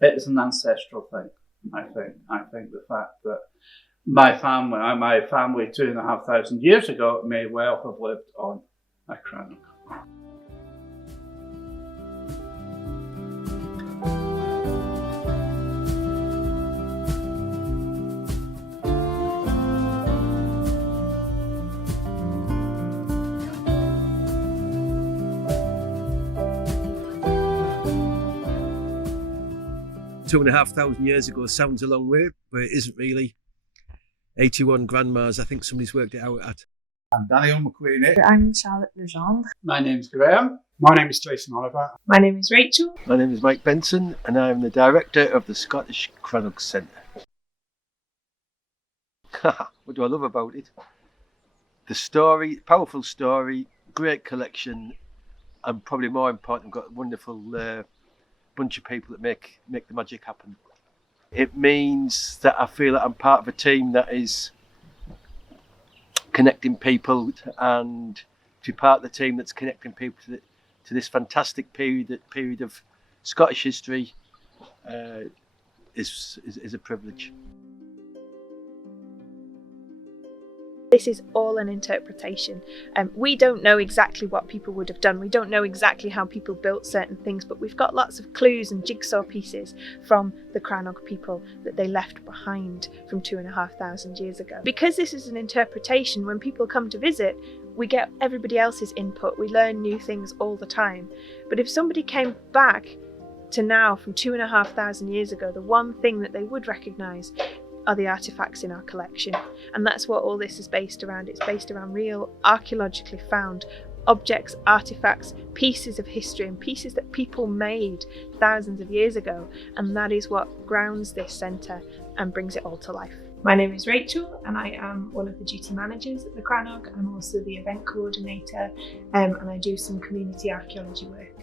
It is an ancestral thing, I think. I think the fact that my family 2,500 years ago may well have lived on a crannog. 2,500 years ago sounds a long way, but it isn't really. 81 grandmas, I think somebody's worked it out at. I'm Daniel McQueen. I'm Charlotte Lejean. My name's Graham. My name is Jason Oliver. My name is Rachel. My name is Mike Benson, and I'm the director of the Scottish Crannog Centre. What do I love about it? The story, powerful story, great collection, and probably more important, we've got a wonderful bunch of people that make the magic happen. It means that I feel that I'm part of a team that is connecting people, and to be part of the team that's connecting people to this fantastic period of Scottish history is a privilege. This is all an interpretation. We don't know exactly what people would have done. We don't know exactly how people built certain things, but we've got lots of clues and jigsaw pieces from the Crannog people that they left behind from 2,500 years ago. Because this is an interpretation, when people come to visit, we get everybody else's input. We learn new things all the time. But if somebody came back to now from 2,500 years ago, the one thing that they would recognise are the artefacts in our collection, and that's what all this is based around. It's based around real archaeologically found objects, artefacts, pieces of history and pieces that people made thousands of years ago, and that is what grounds this centre and brings it all to life. My name is Rachel and I am one of the duty managers at the Crannog. I'm also the event coordinator and I do some community archaeology work.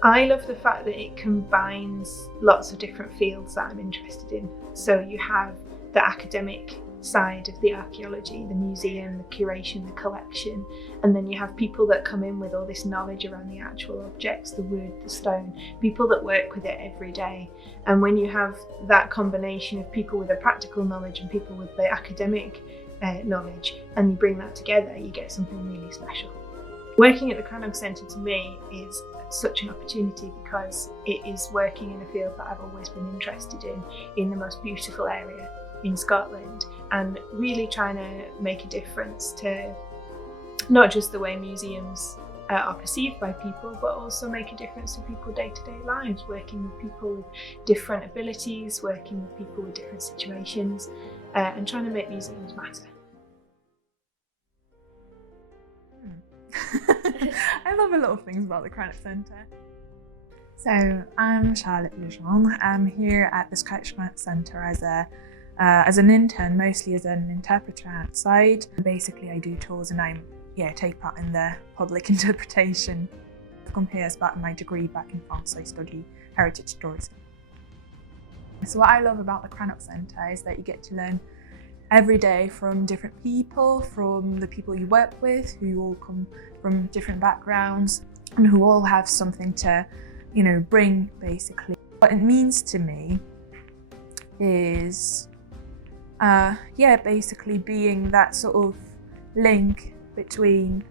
I love the fact that it combines lots of different fields that I'm interested in. So you have the academic side of the archaeology, the museum, the curation, the collection, and then you have people that come in with all this knowledge around the actual objects, the wood, the stone, people that work with it every day. And when you have that combination of people with the practical knowledge and people with the academic knowledge, and you bring that together, you get something really special. Working at the Crannog Centre to me is such an opportunity because it is working in a field that I've always been interested in the most beautiful area in Scotland, and really trying to make a difference to not just the way museums are perceived by people, but also make a difference to people's day-to-day lives, working with people with different abilities, working with people with different situations, and trying to make museums matter. I love a lot of things about the Crannog Centre. So I'm Charlotte Lejean. I'm here at the Scottish Crannog Centre as an intern, mostly as an interpreter outside. Basically I do tours and I take part in the public interpretation. I've come here as part of my degree back in France. I study heritage tourism. So what I love about the Crannog Centre is that you get to learn every day from different people, from the people you work with, who all come from different backgrounds and who all have something to, bring basically. What it means to me is, basically being that sort of link between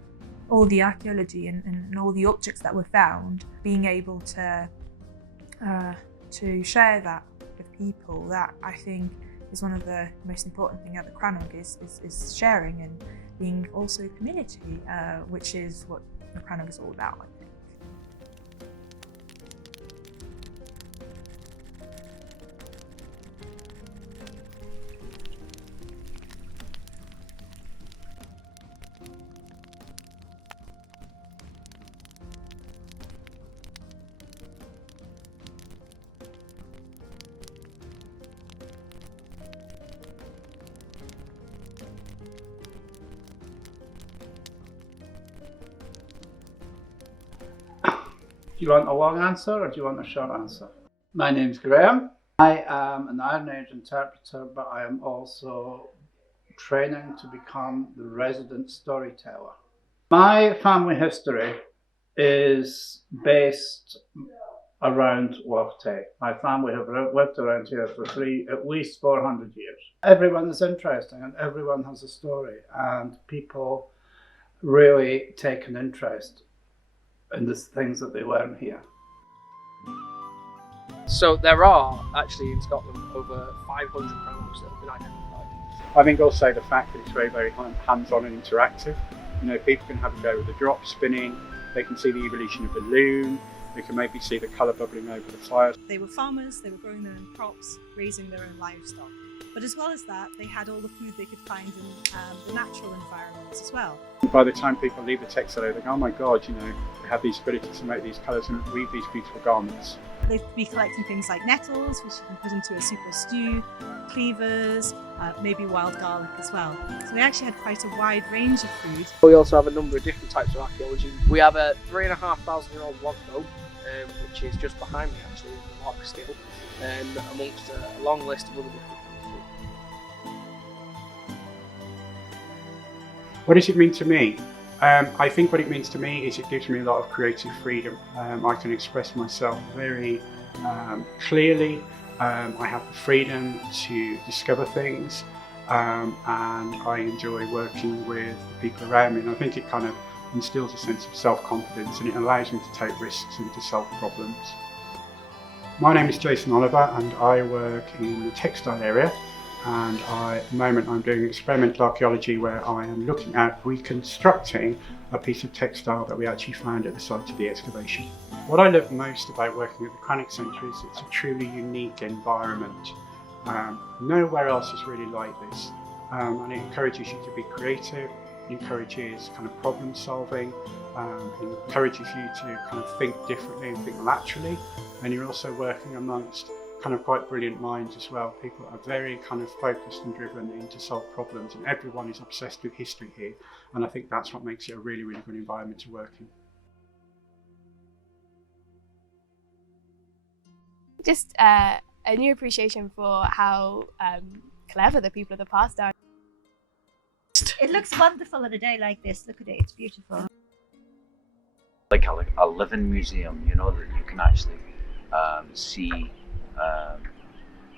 all the archaeology and all the objects that were found, being able to share that with people. That I think is one of the most important things at the Crannog is sharing and being also a community, which is what the Crannog is all about, I think. Do you want a long answer or do you want a short answer? My name's Graham. I am an Iron Age interpreter, but I am also training to become the resident storyteller. My family history is based around Lochte. My family have lived around here for at least 400 years. Everyone is interesting and everyone has a story, and people really take an interest in the things that they learn here. So there are actually in Scotland over 500 crannogs that have been identified. I think also the fact that it's very, very hands-on and interactive. You know, people can have a go with the drop spinning, they can see the evolution of the loom, they can maybe see the colour bubbling over the fire. They were farmers, they were growing their own crops, raising their own livestock. But as well as that, they had all the food they could find in the natural environments as well. By the time people leave the textile, they think, oh my God, you know, they have these abilities to make these colours and weave these beautiful garments. They'd be collecting things like nettles, which you can put into a soup or stew, cleavers, maybe wild garlic as well. So they actually had quite a wide range of food. We also have a number of different types of archaeology. We have a 3,500 year old log boat, which is just behind me actually, in the lock still, amongst a long list of other different things too. What does it mean to me? I think what it means to me is it gives me a lot of creative freedom. I can express myself very clearly. I have the freedom to discover things, and I enjoy working with the people around me. And I think it kind of instills a sense of self-confidence, and it allows me to take risks and to solve problems. My name is Jason Oliver, and I work in the textile area. And at the moment I'm doing experimental archaeology where I am looking at reconstructing a piece of textile that we actually found at the site of the excavation. What I love most about working at the Crannog Centre is it's a truly unique environment. Nowhere else is really like this, and it encourages you to be creative, it encourages kind of problem solving, it encourages you to kind of think differently and think laterally, and you're also working amongst kind of quite brilliant minds as well. People are very kind of focused and driven in to solve problems, and everyone is obsessed with history here, and I think that's what makes it a really, really good environment to work in. Just a new appreciation for how clever the people of the past are. It looks wonderful on a day like this. Look at it, it's beautiful. Like a living museum, you know, that you can actually see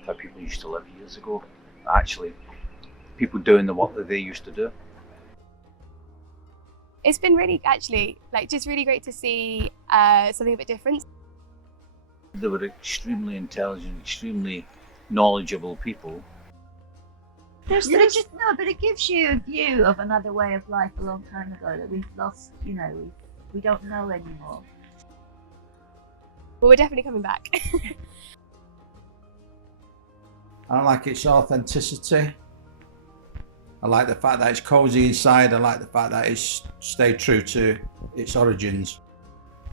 how people used to live years ago. Actually, people doing the work that they used to do. It's been really, actually, just really great to see something a bit different. They were extremely intelligent, extremely knowledgeable people. But it gives you a view of another way of life a long time ago that we've lost, you know, we don't know anymore. Well, we're definitely coming back. I like its authenticity. I like the fact that it's cosy inside. I like the fact that it's stayed true to its origins.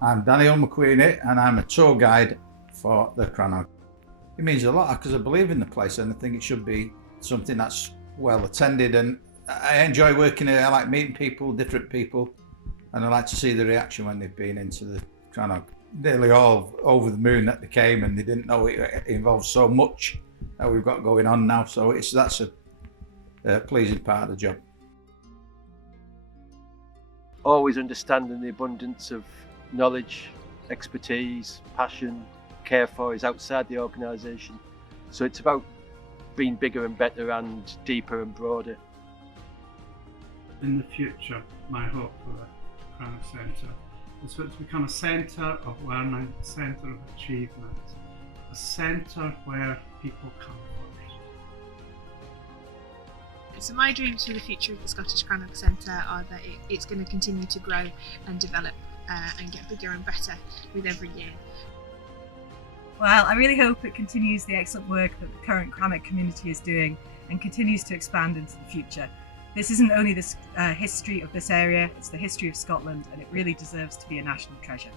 I'm Daniel McQueen and I'm a tour guide for the Crannog. It means a lot because I believe in the place and I think it should be something that's well attended, and I enjoy working here. I like meeting people, different people, and I like to see the reaction when they've been into the Crannog. Nearly all over the moon that they came, and they didn't know it involves so much that we've got going on now, so that's a pleasing part of the job. Always understanding the abundance of knowledge, expertise, passion, care for is outside the organisation. So it's about being bigger and better and deeper and broader. In the future, my hope for the Crannog Centre is for it to become a centre of learning, a centre of achievement, a centre where people come first. So my dreams for the future of the Scottish Crannog Centre are that it's going to continue to grow and develop and get bigger and better with every year. Well, I really hope it continues the excellent work that the current Crannog community is doing and continues to expand into the future. This isn't only the history of this area, it's the history of Scotland, and it really deserves to be a national treasure.